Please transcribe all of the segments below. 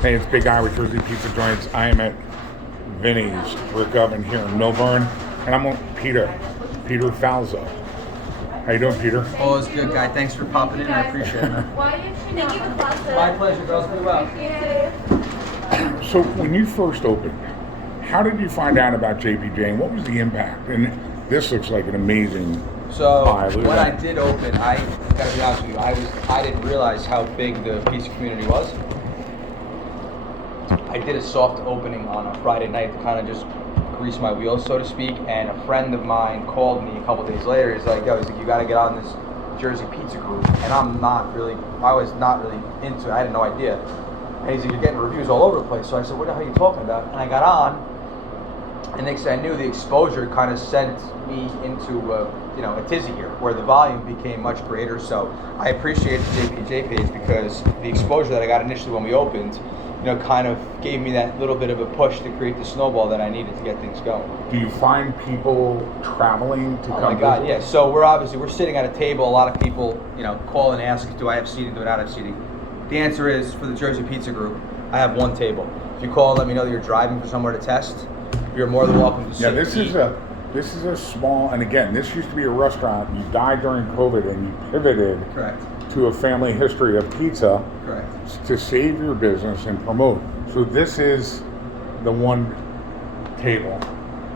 Hey, it's Big Guy with Jersey Pizza Joints. I am at Vinnies Oven here in Millburn, and I'm with Peter Falzo. How you doing, Peter? Oh, it's good, Guy. Thanks for popping in. I appreciate it, man. My pleasure, girls. Be well. So, when you first opened, how did you find out about JPJ, and what was the impact? And this looks like an amazing pie. When I did open, I gotta be honest with you, I didn't realize how big the pizza community was. I did a soft opening on a Friday night to kind of just grease my wheels, so to speak, and a friend of mine called me a couple days later. He's like, you gotta get on this Jersey Pizza group. And I was not really into it. I had no idea. And he's like, you're getting reviews all over the place. So I said, what the hell are you talking about? And I got on, and next thing I knew, the exposure kind of sent me into a tizzy here, where the volume became much greater. So I appreciate the JPJ page because the exposure that I got initially when we opened, kind of gave me that little bit of a push to create the snowball that I needed to get things going. Do you find people traveling to come? Oh my God, yeah. So we're sitting at a table. A lot of people, call and ask, do I have seating? Do I not have seating? The answer is, for the Jersey Pizza Group, I have one table. If you call and let me know that you're driving for somewhere to test, you're more than welcome to sit. Yeah, this is a small, and again, this used to be a restaurant. You died during COVID, and you pivoted. Correct. To a family history of pizza. Correct. To save your business and promote. So this is the one table.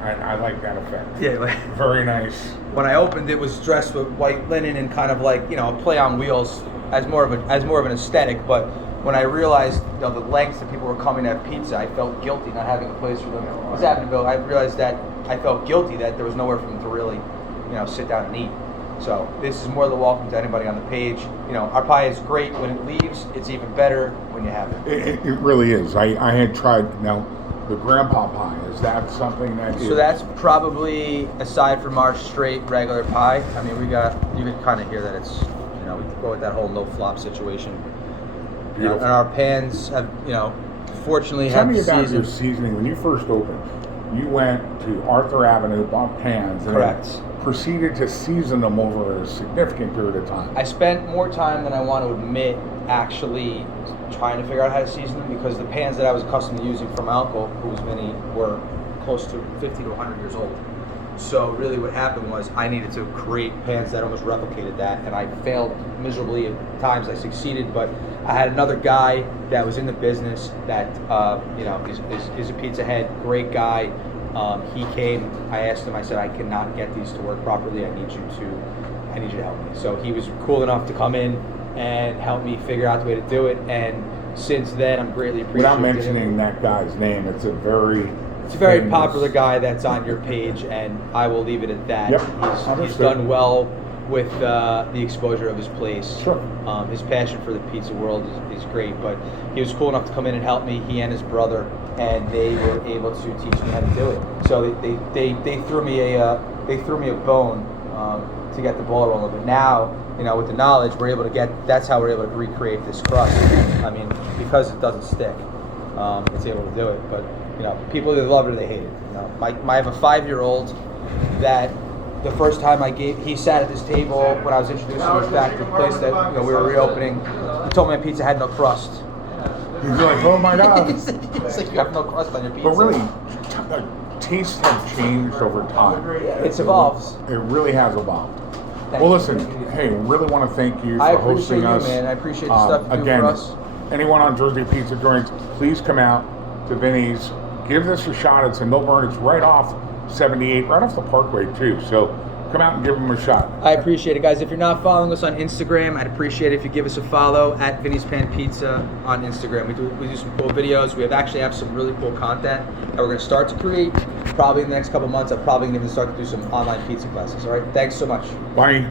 I like that effect. Yeah. Very nice. When I opened, it was dressed with white linen and kind of like, a play on wheels as more of an aesthetic. But when I realized, the lengths that people were coming to have pizza, I felt guilty not having a place for them. I realized that I felt guilty that there was nowhere for them to really, sit down and eat. So this is more than welcome to anybody on the page. Our pie is great when it leaves. It's even better when you have it. It really is. I had tried, now, the grandpa pie. Is that something that So that's probably, aside from our straight regular pie, I mean, you can kind of hear that it's, we go with that whole no flop situation. Beautiful. And our pans have, fortunately Tell have me about seasoned. your seasoning. When you first opened, you went to Arthur Avenue, bought pans, and Correct. Proceeded to season them over a significant period of time. I spent more time than I want to admit actually trying to figure out how to season them, because the pans that I was accustomed to using from my uncle, who was Vinny, were close to 50 to 100 years old. So really what happened was I needed to create pans that almost replicated that, and I failed miserably at times. I succeeded, but I had another guy that was in the business that is a pizza head, great guy. He came, I asked him, I said, I cannot get these to work properly. I need you to help me. So he was cool enough to come in and help me figure out the way to do it. And since then, I'm greatly appreciative. Without mentioning that guy's name, it's a very popular guy that's on your page, and I will leave it at that. Yep. He's done well with the exposure of his place. Sure. His passion for the pizza world is great, but he was cool enough to come in and help me, he and his brother, and they were able to teach me how to do it. So they threw me a bone to get the ball rolling. But now, with the knowledge, that's how we're able to recreate this crust. I mean, because it doesn't stick, it's able to do it. But people either love it or they hate it. I have a 5-year-old that the first time he sat at this table when I was introducing him back to the place that we were reopening. He told me my pizza had no crust. He's like, oh my God. It's like, you have no crust on your pizza. But really, tastes have changed over time. It's evolved. It really has evolved. Thank Listen, hey, really want to thank you for hosting us. Man. I appreciate the stuff you do again, for us. Anyone on Jersey Pizza Joints, please come out to Vinnie's. Give this a shot. It's in Millburn. It's right off 78, right off the Parkway too. So come out and give them a shot. I appreciate it, guys. If you're not following us on Instagram, I'd appreciate it if you give us a follow at Vinnies Pan Pizza on Instagram. We do some cool videos. We actually have some really cool content that we're going to start to create. Probably in the next couple months, I'm probably going to even start to do some online pizza classes. All right. Thanks so much. Bye.